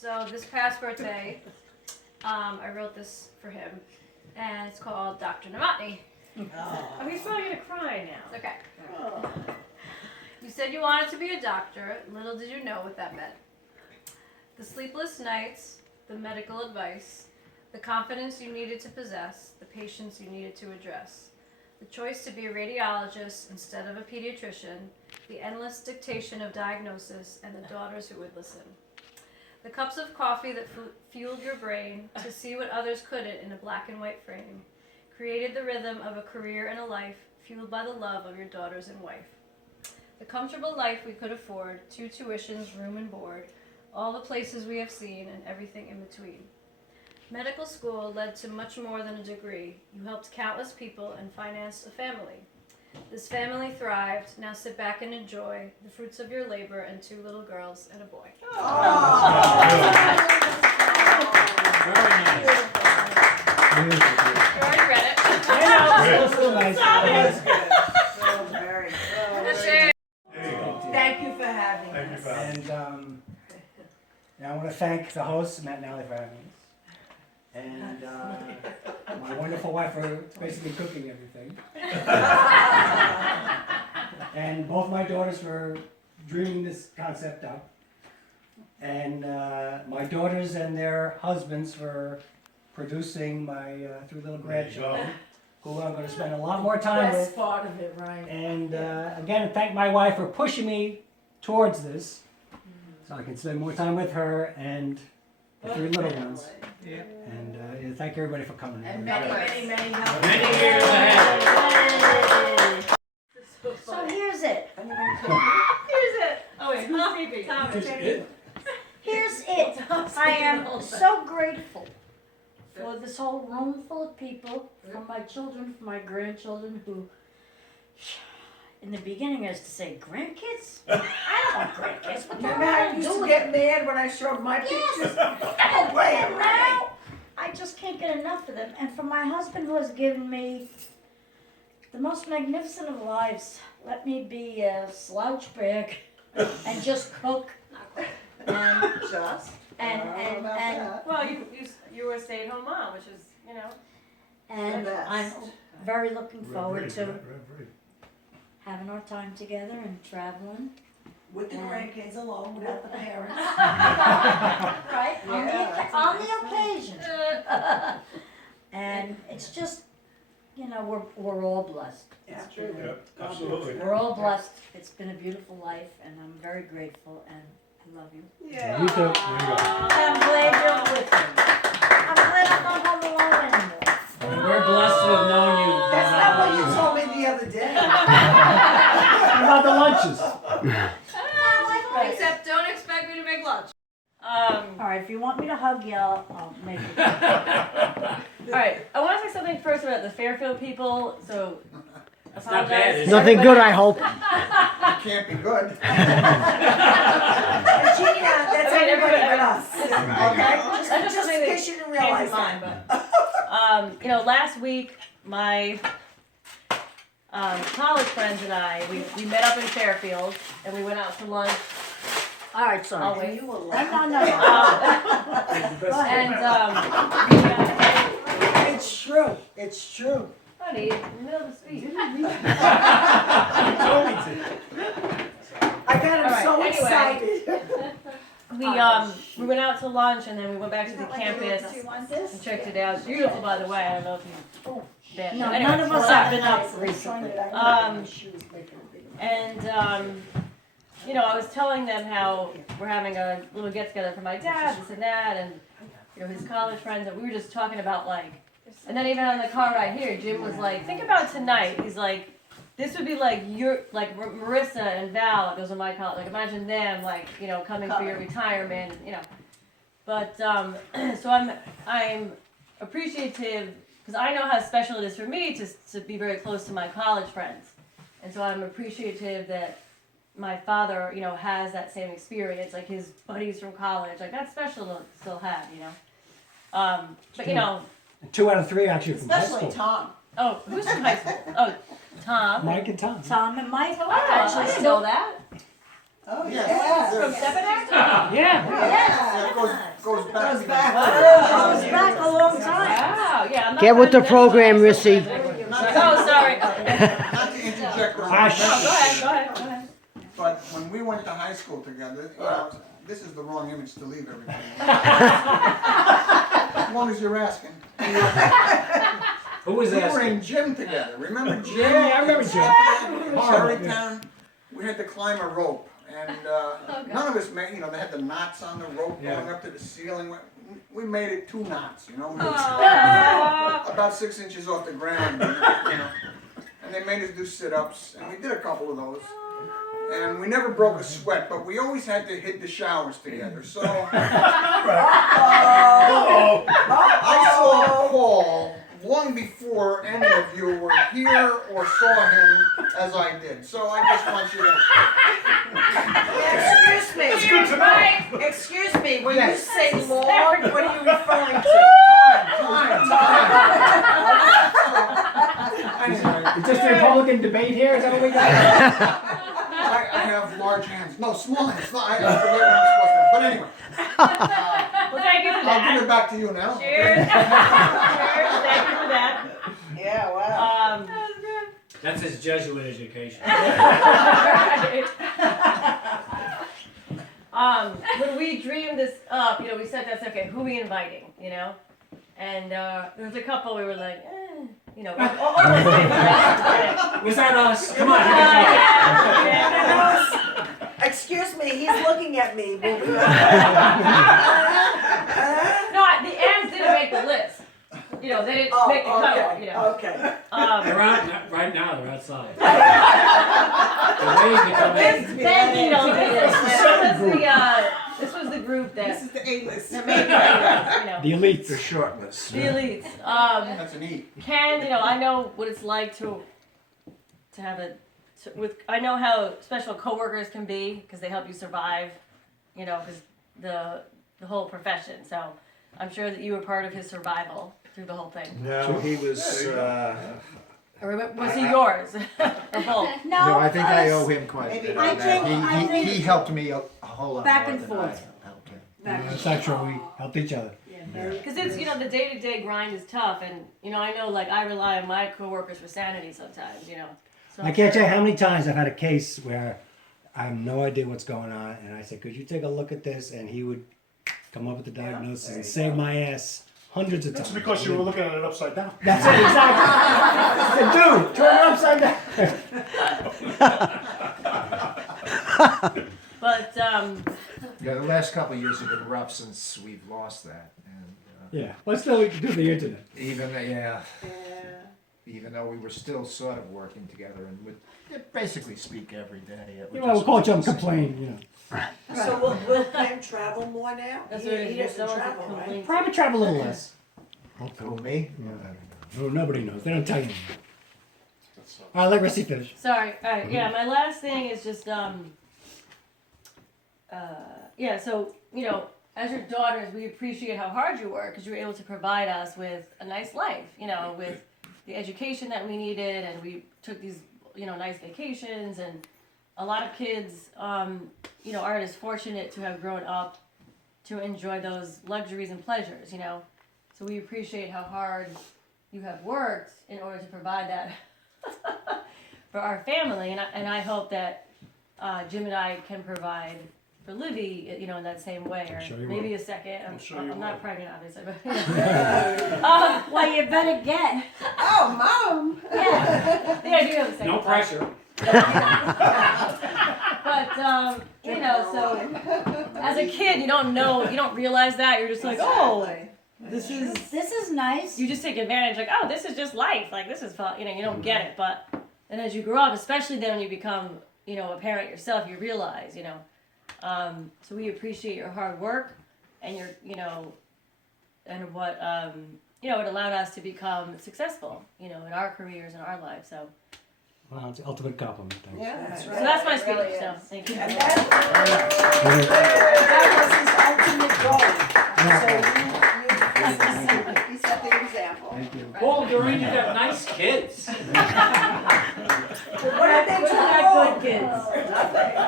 So this past birthday, I wrote this for him, and it's called Dr. Novotny. Oh, he's probably gonna cry now. It's okay. Oh. You said you wanted to be a doctor. Little did you know what that meant. The sleepless nights, the medical advice, the confidence you needed to possess, the patients you needed to address, the choice to be a radiologist instead of a pediatrician, the endless dictation of diagnosis, and the daughters who would listen. The cups of coffee that fueled your brain to see what others couldn't in a black and white frame, created the rhythm of a career and a life fueled by the love of your daughters and wife. The comfortable life we could afford, 2 tuitions, room and board, all the places we have seen and everything in between. Medical school led to much more than a degree. You helped countless people and financed a family. This family thrived. Now sit back and enjoy the fruits of your labor and 2 little girls and a boy. Oh. Very nice. You already read it. I know. Great. So nice. That was good. So very Good share. Thank you for having Thank you us. for having us. And I want to thank the host, Matt and Allie, for having us. And my wonderful wife for basically cooking everything. And both my daughters for dreaming this concept up. And my daughters and their husbands for producing my 3 little grandchildren, who I'm going to spend a lot more time Best with. part of it, right? And again, thank my wife for pushing me towards this, so I can spend more time with her and the 3 little ones. Yeah. And thank everybody for coming. And many help. Many years ahead. So here's it. Here's it. Oh wait, who's sleeping? Tom, Just it? Here's it. I am so grateful for this whole room full of people, for my children, for my grandchildren who, in the beginning I used to say, grandkids? I don't want grandkids. What the hell am I Remember, I gonna used do to with get mad when I showed my Yes. pictures. And right. now, I just can't get enough of them. And for my husband who has given me the most magnificent of lives, let me be a slouch bag and just cook. And, Just? and, I don't know and, about and, that. Well, you were a stay-at-home mom, which is, you know. and The best. I'm very looking forward Right, to right. having our time together and traveling. With the grandkids alone, without the parents. Right, Yeah, on that's the a nice occasion. And it's just, you know, we're all blessed. Yeah. Yep, absolutely. We're all blessed. It's been a beautiful life, and I'm very grateful, and I love you. Yeah. You too. And I'm glad you're with me. I'm glad I'm not home alone anymore. We're blessed to have known you. That's not what you told me the other day. What about the lunches? Except don't expect me to make lunch. All right, if you want me to hug you, I'll make it. All right, I want to say something first about the Fairfield people. So, That's not bad, is it? Nothing good, I hope. Can't be good. Gina, that's I mean, everybody everybody- but us. Okay? That's just Just in something case you didn't came realize to mind, that. but you know, last week my college friends and I we met up in Fairfield and we went out for lunch. All right, sorry. I'll wait. You were No, laughing. no, no. And It's true. It's true. honey, in the middle of the speech. You told me to. I got him All right, so anyway. excited. We went out to lunch and then we went back to the campus and checked it out. It's beautiful, by the way. I don't know if you. Did. No, Anyway, none of us have been up recently. And you know, I was telling them how we're having a little get together for my dad, this and that, and you know his college friends, and we were just talking about like, and then even on the car ride here, Jim was like, think about tonight. He's like, this would be like Marissa and Val. Those are my college. Like imagine them like you know coming for your retirement, you know. But so I'm appreciative because I know how special it is for me to be very close to my college friends, and so I'm appreciative that my father, you know, has that same experience, like his buddies from college, like that's special to still have, you know. But you know, 2 out of 3 actually from high Especially school. Tom. oh, who's from high school? Oh, Tom. Mike and Tom. Tom and Mike Oh, are I actually didn't still. know that. Oh, Yes. yeah. From Step It Act? Yeah. Yeah. That goes Get with the program, Rissy. Oh, sorry. Not to interject, Go ahead. but when we went to high school together, you know, this is the wrong image to leave everybody. As long as you're asking. Who was We were asking? in gym together. Remember gym? Yeah, I remember gym. Horrible, Town. We had to climb a rope, and none of us made. You know, they had the knots on the rope going up to the ceiling. We made it 2 knots. You know, we were about 6 inches off the ground. You know, and they made us do sit-ups, and we did a couple of those. And we never broke a sweat, but we always had to hit the showers together. So I saw Paul long before any of you were here or saw him as I did. So I just want you to. Excuse me. It's good to know. Excuse me, when you Yes. say Lord, what are you referring to? Anyway, Is this the Republican debate here? Is that what we got? I have large hands. No, small hands. No, I forget what I'm supposed to. But anyway, Well, thank you for I'll that. give it back to you now. Cheers. Cheers. Thank you for that. Yeah, wow. That's his Jesuit education. When we dreamed this up, you know, we said that's okay, who are we inviting, you know? And there was a couple we were like, you know, almost kidding. Was that us? Come on, Excuse me, he's looking at me. No, the ends didn't make the list. You know, they didn't make the cut, you know. Okay. They're out right now. They're outside. They're waiting to come in. Then, you know, this was the group This that is the A-list. made the, you know, The elites. The short list. the elites. That's an E. Ken, you know, I know what it's like to have I know how special coworkers can be because they help you survive, you know, because the whole profession. So I'm sure that you were part of his survival through the whole thing. No, he was. Or was he yours? Or both? No, I think I owe him quite a bit. I on that. think- He helped me a whole lot Back more and than forth. I helped him. That's not true. We helped each other. Because it's, you know, the day-to-day grind is tough, and you know, I know, like, I rely on my coworkers for sanity sometimes, you know. So I can't tell you how many times I've had a case where I have no idea what's going on, and I said, could you take a look at this? And he would come up with the diagnosis and save my ass hundreds of times. That's because you were looking at it upside down. That's it, exactly. I said, dude, turn it upside down. But, Yeah, the last couple of years have been rough since we've lost that, and Yeah, but still we can do the internet. even though we were still sort of working together and would basically speak every day. It You would know, we'll just call be you and consistent. complain, you know. So will Ken travel more now? that's He what it is. doesn't Someone travel, right? complains. Probably travel a little less. Who, me? No, nobody knows. They don't tell you. All right, let Rissy finish. Sorry. All right. Yeah. My last thing is just yeah. So you know, as your daughters, we appreciate how hard you work because you were able to provide us with a nice life. You know, with the education that we needed, and we took these nice vacations, and a lot of kids you know aren't as fortunate to have grown up to enjoy those luxuries and pleasures. You know, so we appreciate how hard you have worked in order to provide that for our family, and I hope that Jim and I can provide for Livy, you know, in that same way, or sure you maybe a second. sure you I'm not will. pregnant, obviously, but Well, you better get. Oh, Mom! yeah, the idea of a second. No pressure. But you know, so as a kid, you don't realize that. You're just like, oh, this is nice. you just take advantage, like, oh, this is just life, like this is fun, you don't get it. But then as you grow up, especially then when you become a parent yourself, you realize so we appreciate your hard work and your and what it allowed us to become successtal in our careers and our lives. So Well, it's the ultimate compliment. Thanks. Yeah, that's right. so that's my It really speech. So is. thank you. And that was his ultimate goal. So he set the example. Thank you. Paul, Doreen, you got nice kids. What did they We're do not wrong? good kids. Nothing.